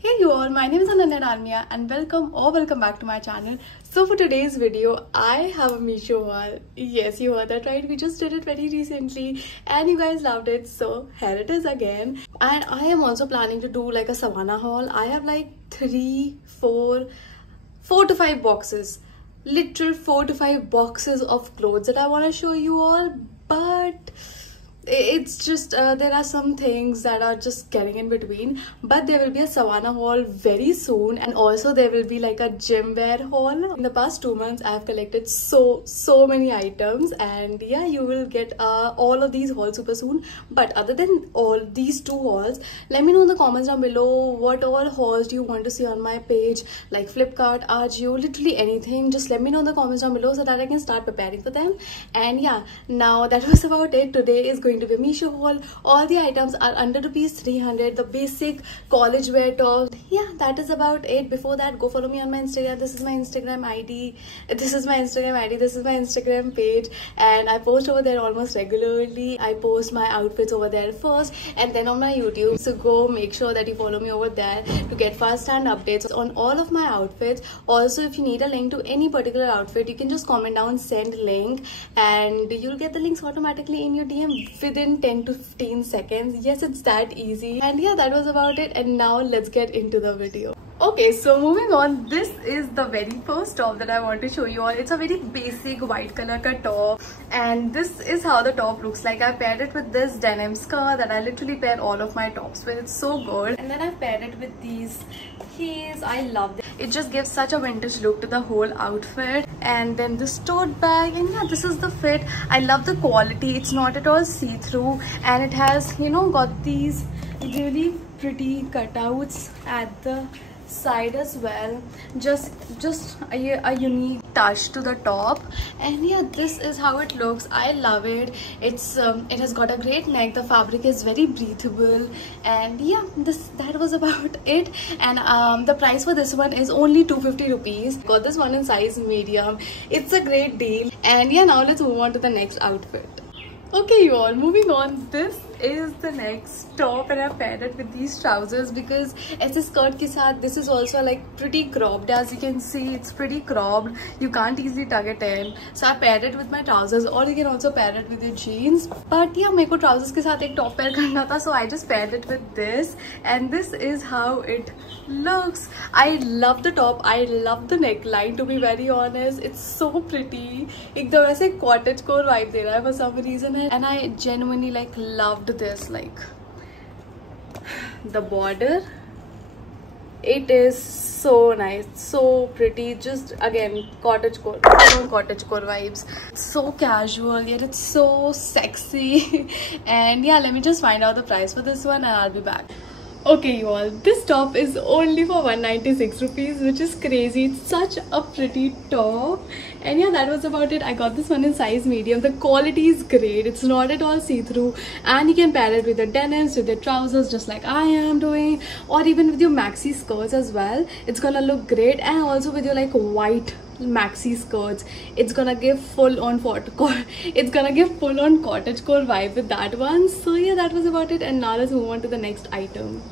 Hey you all, my name is Ananya Dalmia and welcome back to my channel. So for today's video, I have a Meesho haul. Yes, you heard that right. We just did it very recently and you guys loved it. So here it is again. And I am also planning to do like a Savannah haul. I have like four to five boxes. Literal 4 to 5 boxes of clothes that I want to show you all. But it's just there are some things that are just getting in between, but there will be a Savannah haul very soon, and also there will be like a gym wear haul. In the past 2 months I have collected so many items, and yeah, you will get all of these hauls super soon. But other than all these 2 hauls, let me know in the comments down below what all hauls do you want to see on my page, like Flipkart, Ajio, literally anything. Just let me know in the comments down below so that I can start preparing for them. And yeah, now that was about it. Today is going to be a Meesho haul. All the items are under ₹300, the basic college wear tops. Yeah, that is about it. Before that, go follow me on my Instagram. This is my Instagram ID, this is my Instagram page, and I post over there almost regularly. I post my outfits over there first and then on my YouTube, so go make sure that you follow me over there to get first-hand updates on all of my outfits. Also, if you need a link to any particular outfit, you can just comment down, send link, and you'll get the links automatically in your DM within 10 to 15 seconds. Yes, it's that easy. And yeah, that was about it, and now let's get into the video. Okay, so moving on, this is the very first top that I want to show you all. It's a very basic white color ka top, and this is how the top looks like. I paired it with this denim skirt that I literally pair all of my tops with. It's so good. And then I've paired it with these heels. I love them. It just gives such a vintage look to the whole outfit. And then this tote bag, and yeah, this is the fit. I love the quality. It's not at all see-through, and it has, you know, got these really pretty cutouts at the side as well. Just a unique touch to the top. And yeah, this is how it looks. I love it. It's it has got a great neck. The fabric is very breathable, and yeah, that was about it. And the price for this one is only 250 rupees. Got this one in size medium. It's a great deal. And yeah, now let's move on to the next outfit. Okay you all, moving on, this is the next top, and I paired it with these trousers because as a skirt ke saath, this is also like pretty cropped. As you can see, it's pretty cropped. You can't easily tuck it in, so I paired it with my trousers, or you can also pair it with your jeans. But yeah, मेरे को trousers के साथ एक top pair करना था, so I just paired it with this, and this is how it looks. I love the top. I love the neckline, to be very honest. It's so pretty. एकदम ऐसे cottagecore vibe दे रहा है for some reason, and I genuinely like loved this. Like the border, it is so nice, so pretty. Just again, cottagecore vibes. So casual, yet it's so sexy. And yeah, let me just find out the price for this one and I'll be back. Okay you all, this top is only for 196 rupees, which is crazy. It's such a pretty top. And yeah, that was about it. I got this one in size medium. The quality is great. It's not at all see-through, and you can pair it with the denims, with the trousers, just like I am doing, or even with your maxi skirts as well. It's gonna look great. And also with your like white maxi skirts, it's gonna give full on cottagecore vibe with that one. So yeah, that was about it, and now let's move on to the next item.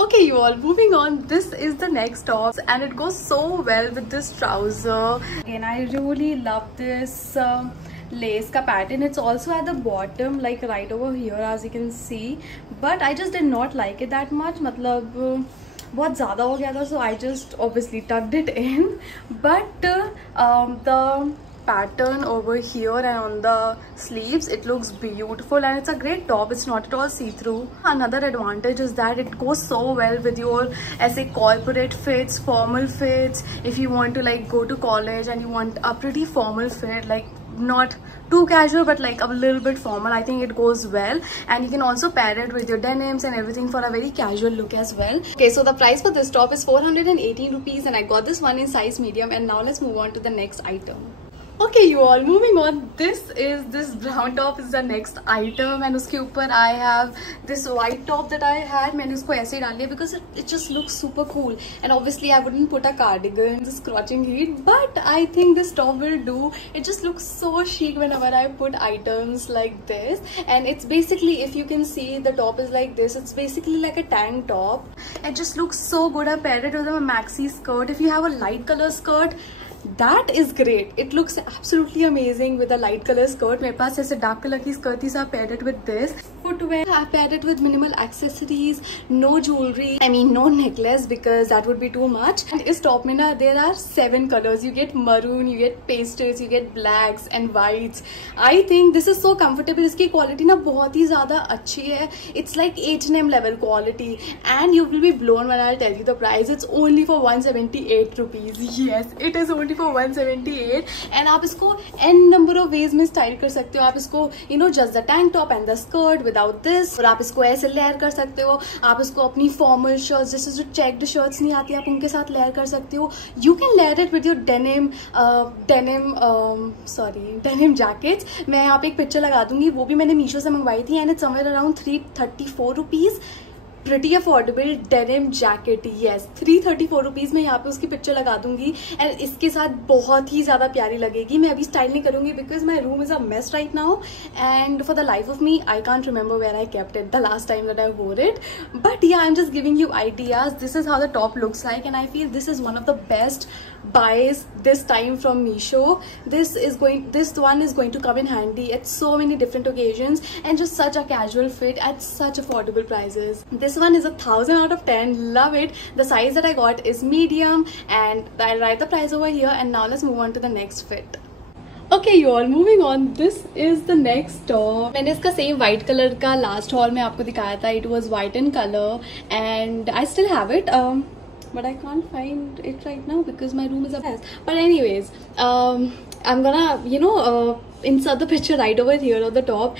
Okay you all, moving on, this is the next top, and it goes so well with this trouser. And I really love this lace ka pattern. It's also at the bottom, like right over here, as you can see, but I just did not like it that much. मतलब बहुत ज़्यादा हो गया था, so I just obviously tucked it in. But the pattern over here and on the sleeves, it looks beautiful, and it's a great top. It's not at all see-through. Another advantage is that it goes so well with your as a corporate fits, formal fits. If you want to like go to college and you want a pretty formal fit, like not too casual but like a little bit formal, I think it goes well. And you can also pair it with your denims and everything for a very casual look as well. Okay, so the price for this top is 418 rupees, and I got this one in size medium. And now let's move on to the next item. Okay, you all, moving on. This brown top is the next item, and उसके ऊपर I have this white top that I had. मैंने उसको ऐसे ही डाल लिया because it just looks super cool. And obviously I wouldn't put a cardigan in the scorching heat, but I think this top will do. It just looks so chic whenever I put items like this. And it's basically, if you can see, the top is like this. It's basically like a tank top. It just looks so good. I paired it with a maxi skirt. If you have a light color skirt, that is great. It looks absolutely amazing with a light color skirt. मेरे पास ऐसे dark color की skirt थी, so I paired it with this. Footwear, I paired it with minimal accessories, no jewelry. I mean no necklace because that would be too much. And इस top में ना there are 7 colors. You get maroon, you get pastels, you get blacks and whites. I think this is so comfortable. इसकी quality ना बहुत ही ज़्यादा अच्छी है. It's like H&M level quality, and you will be blown when I'll tell you the price. It's only for 178 rupees. Yes, it is only for 178, and आप इसको n number of ways में style कर सकते हो. आप इसको just the tank top and the skirt without this, और आप इसको ऐसे लेयर कर सकते हो. आप इसको अपनी फॉर्मल शर्ट्स, जैसे जो चेक्ड शर्ट्स नहीं आती, आप उनके साथ लेयर कर सकते हो. You can layer it with your denim jackets. मैं यहाँ पे एक पिक्चर लगा दूंगी, वो भी मैंने मीशो से मंगवाई थी, and it's somewhere around 334 rupees. Pretty affordable denim jacket. Yes, 334 rupees में यहाँ पे उसकी पिक्चर लगा दूंगी, एंड इसके साथ बहुत ही ज़्यादा प्यारी लगेगी. मैं अभी स्टाइल नहीं करूँगी because my room is a mess right now, and for the life of me I can't remember where I kept it the last time that I wore it. But yeah, I'm just giving you ideas. This is how the top looks like, and I feel this is one of the best buys this time from Meesho. This one is going to come in handy at so many different occasions, and just such a casual fit at such affordable prices. This one is 1,000 out of 10. Love it. The size that I got is medium, and I'll write the price over here. And now let's move on to the next fit. Okay, you all, moving on. This is the next top. मैंने इसका same white color का last haul में आपको दिखाया था. It was white in color, and I still have it. But I can't find it right now because my room is a mess. But anyways, I'm gonna insert the picture right over here on the top,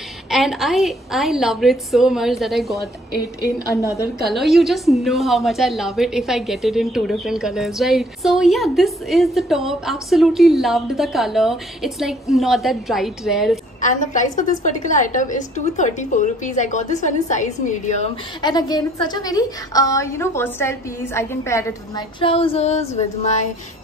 and I loved it so much that I got it in another color. You just know how much I love it if I get it in 2 different colors, right? So yeah, this is the top. Absolutely loved the color. It's like not that bright red, and the price for this particular item is 234 rupees. I got this one in size medium, and again, it's such a very versatile piece. I can pair it with my trousers, with my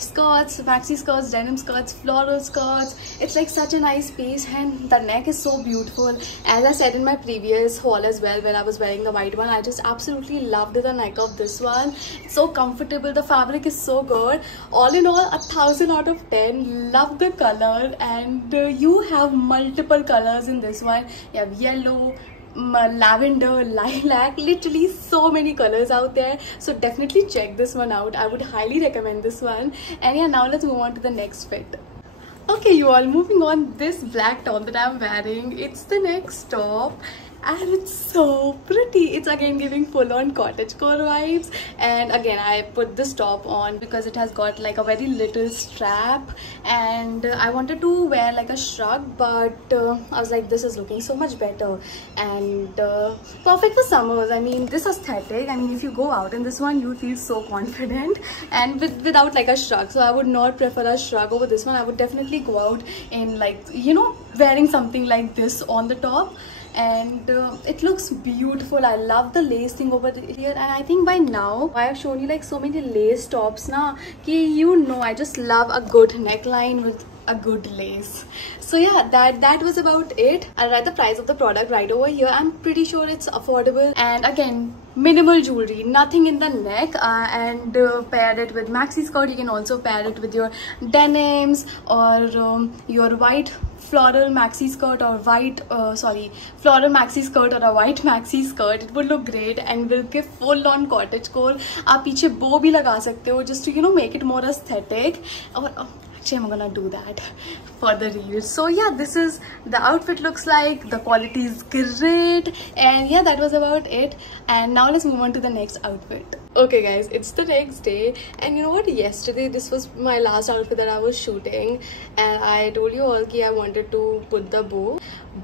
skirts, maxi skirts, denim skirts, floral skirts. It's like such a nice piece, and the neck is so beautiful. As I said in my previous haul as well, when I was wearing the white one, I just absolutely loved the neck of this one. It's so comfortable. The fabric is so good. All in all, 1,000 out of 10. Love the color, and you have multiple colors in this one. You have yellow, lavender, lilac, literally so many colors out there. So definitely check this one out. I would highly recommend this one. And yeah, now let's move on to the next fit. Okay, you all, moving on. This black top that I'm wearing, it's the next top, and it's so pretty. It's again giving full-on cottagecore vibes, and again I put this top on because it has got like a very little strap, and I wanted to wear like a shrug, but I was like, this is looking so much better, and perfect for summers. I mean, this aesthetic, I mean, if you go out in this one, you feel so confident, and without like a shrug. So I would not prefer a shrug over this one. I would definitely go out in like wearing something like this on the top, and it looks beautiful. I love the lace thing over here, and I think by now I have shown you like so many lace tops now ki I just love a good neckline with a good lace. So yeah, that was about it. I'll write the price of the product right over here. I'm pretty sure it's affordable, and again, minimal jewelry, nothing in the neck, and pair it with maxi skirt. You can also pair it with your denims or your white floral maxi skirt or floral maxi skirt or a white maxi skirt. It would look great and will give full on cottagecore. आप पीछे bow भी लगा सकते हो just to make it more aesthetic. Actually, I'm gonna do that for the reel. So yeah, this is the outfit looks like. The quality is great, and yeah, that was about it. And now let's move on to the next outfit. Okay guys, it's the next day, and you know what, yesterday this was my last outfit that I was shooting, and I told you all that I wanted to put the bow,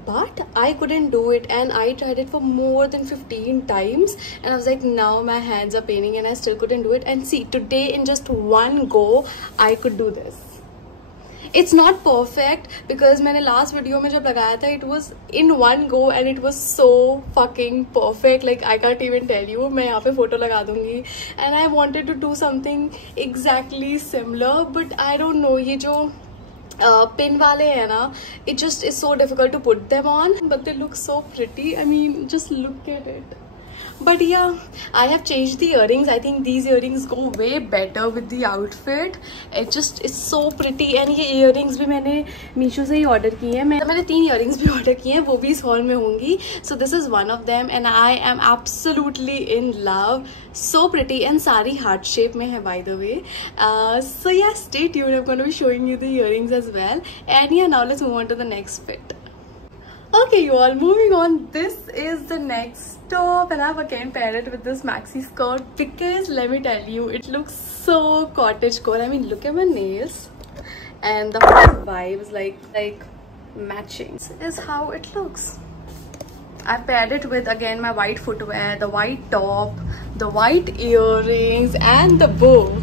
but I couldn't do it, and I tried it for more than 15 times, and I was like, now my hands are paining, and I still couldn't do it. And see, today in just one go I could do this. it's not perfect because मैंने last video में जब लगाया था it was in one go and it was so fucking perfect, like I can't even tell you. मैं यहाँ पे photo लगा दूँगी and I wanted to do something exactly similar but I don't know, ये जो pin वाले हैं ना, it just is so difficult to put them on but they look so pretty. I mean just look at it. But yeah, I have changed the earrings. I think these earrings go way better with the outfit. It's so pretty. And ये earrings भी मैंने मीशो से ही order किए हैं. मैंने 3 earrings भी order किए हैं, वो भी इस haul में होंगी. So this is one of them and I am absolutely in love. So pretty and सारी heart shape में है by the way. So yeah, stay tuned. I'm going to be showing you the earrings as well. And yeah, now let's move on to the next fit. Okay you all, moving on, this is the next top and I've again paired it with this maxi skirt because let me tell you, it looks so cottagecore. I mean look at my nails and the whole vibe is like matching. This is how it looks. I've paired it with again my white footwear, the white top, the white earrings and the bow.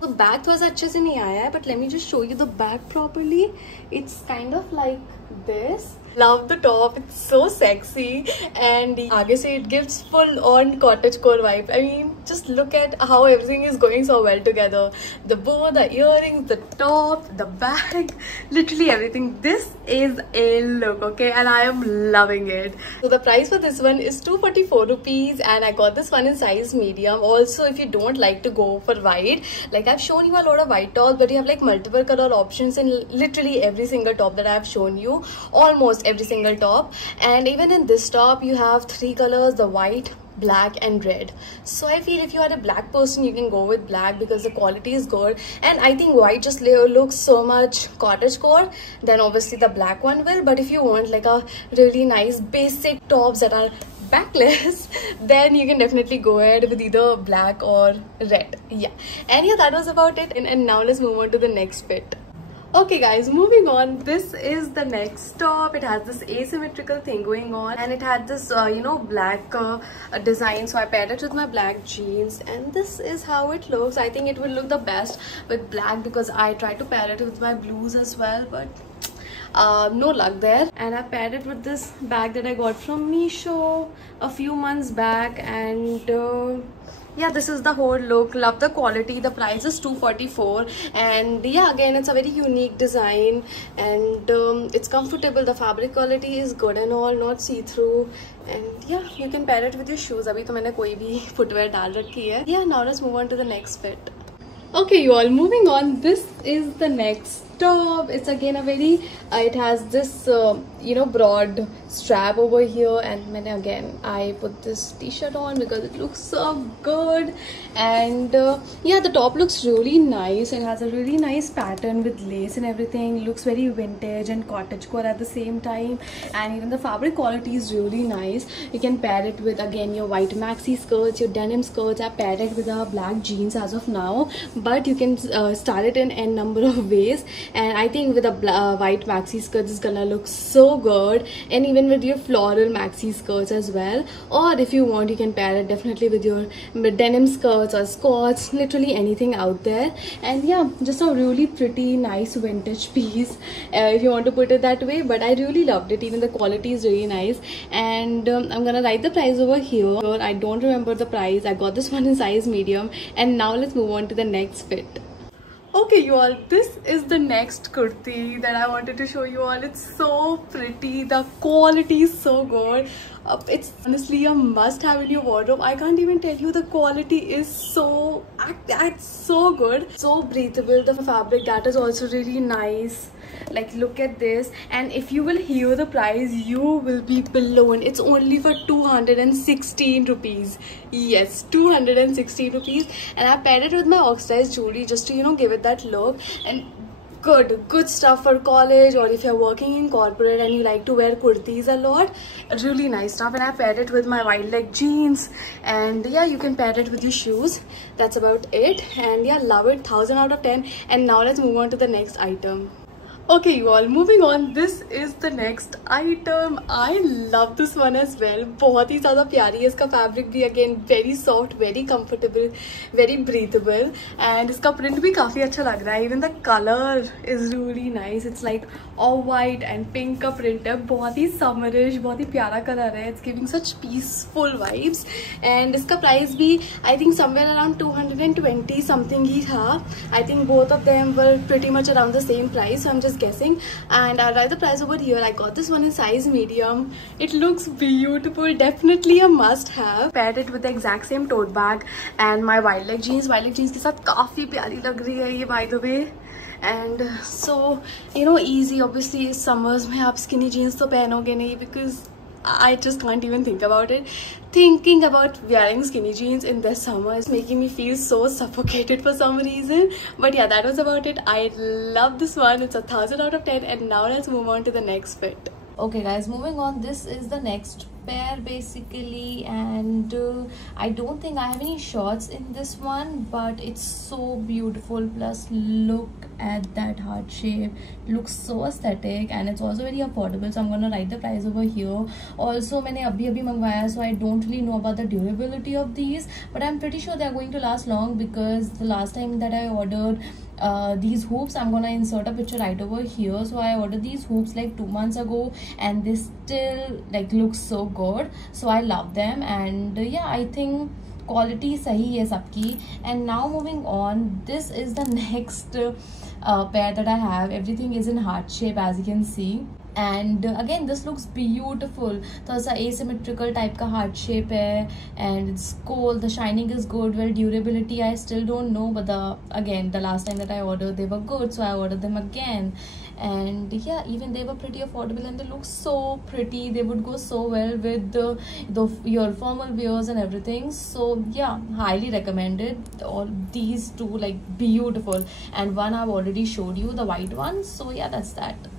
The bag थोड़ा सा अच्छे से नहीं आया है but let me just show you the bag properly. It's kind of like this. Love the top, it's so sexy and आगे से it gives full on cottagecore vibe. I mean just look at how everything is going so well together. The bow, the earrings, the top, the bag, literally everything. This is a look, okay, and I am loving it. So the price for this one is 244 rupees and I got this one in size medium. Also if you don't like to go for white, like I've shown you a lot of white tops but you have like multiple color options in literally every single top that I've shown you, almost every single top. And even in this top you have 3 colors, the white, black and red. So I feel if you are a black person you can go with black because the quality is good and I think white just looks so much cottagecore, then obviously the black one will. But if you want like a really nice basic tops that are backless, then you can definitely go ahead with either black or red. Yeah, and yeah, that was about it. And now let's move on to the next fit. Okay guys, moving on, this is the next top. It has this asymmetrical thing going on and it had this you know, black design, so I paired it with my black jeans and this is how it looks. I think it will look the best with black because I tried to pair it with my blues as well but no luck there. And I paired it with this bag that I got from Meesho a few months back and yeah, this is the whole look. Love the quality. The price is 244 and yeah, again it's a very unique design and it's comfortable. The fabric quality is good and all, not see-through, and yeah, you can pair it with your shoes. अभी तो मैंने कोई भी footwear डाल रखी है. Yeah, now let's move on to the next fit. Okay you all, moving on, this is the next top. It's again a very it has this you know, broad strap over here and I put this t-shirt on because it looks so good. And yeah, the top looks really nice and has a really nice pattern with lace and everything. Looks very vintage and cottagecore at the same time, and even the fabric quality is really nice. You can pair it with again your white maxi skirts, your denim skirts. I paired it with a black jeans as of now, but you can style it in n number of ways. And I think with a white maxi skirts is gonna look so good, and even with your floral maxi skirts as well. Or if you want, you can pair it definitely with your denim skirts or skirts, literally anything out there. And yeah, just a really pretty nice vintage piece if you want to put it that way. But I really loved it. Even the quality is really nice. And I'm gonna write the price over here. I don't remember the price. I got this one in size medium. And now let's move on to the next fit. Okay you all, this is the next kurti that I wanted to show you all. It's so pretty, the quality is so good. It's honestly a must have in your wardrobe. I can't even tell you, the quality is so so good, so breathable. The fabric, that is also really nice. Like look at this, and if you will hear the price, you will be blown. It's only for 216 rupees. Yes, 216 rupees. And I paired it with my oxidized jewelry just to, you know, give it that look. And good stuff for college, or if you're working in corporate and you like to wear kurtis a lot, really nice stuff. And I paired it with my wide leg jeans, and yeah, you can pair it with your shoes. That's about it. And yeah, love it, 1000 out of 10. And now let's move on to the next item. Okay, you all, moving on. This is the next item. I love this one as well. बहुत ही ज़्यादा प्यारी है इसका fabric भी. Again, very soft, very comfortable, very breathable, and इसका print भी काफ़ी अच्छा लग रहा है. Even the color is really nice. It's like all white and pink का print है. बहुत ही summerish, बहुत ही प्यारा color है. It's giving such peaceful vibes. And इसका price भी I think somewhere around 220 something ही था. I think both of them were pretty much around the same price. So I'm just guessing, and I'll write the price over here. I got this one in size medium. It looks beautiful, definitely a must have. Paired it with the exact same tote bag and my wide leg jeans. Wide leg jeans के साथ काफी प्यारी लग रही है ये, by the way. And so you know, easy. Obviously summers में आप skinny jeans तो पहनोगे नहीं, because I just can't even think about it. Thinking about wearing skinny jeans in this summer is making me feel so suffocated for some reason. But yeah, that was about it. I love this one. It's 1000 out of 10. And now let's move on to the next fit. Okay guys, moving on. This is the next pair basically, and I don't think I have any shorts in this one, but it's so beautiful. Plus look at that heart shape, looks so aesthetic, and it's also very affordable. So I'm gonna write the price over here. Also मैंने अभी मंगवाया, so I don't really know about the durability of these, but I'm pretty sure they're going to last long, because the last time that I ordered these hoops, I'm gonna insert a picture right over here. So I ordered these hoops like 2 months ago, and they still like look so good. So I love them, and yeah, I think quality sahi hai sabki. And now moving on, this is the next pair that I have. Everything is in heart shape, as you can see. And again, this looks beautiful. थोड़ा सा asymmetrical type का heart shape है, and it's cool. The shining is good. Well, durability I still don't know, but again the last time that I ordered they were good, so I ordered them again. And yeah, even they were pretty affordable, and they look so pretty. They would go so well with your formal wears and everything. So yeah, highly recommended. All these two, like, beautiful. And one I've already showed you, the white one. So yeah, that's that.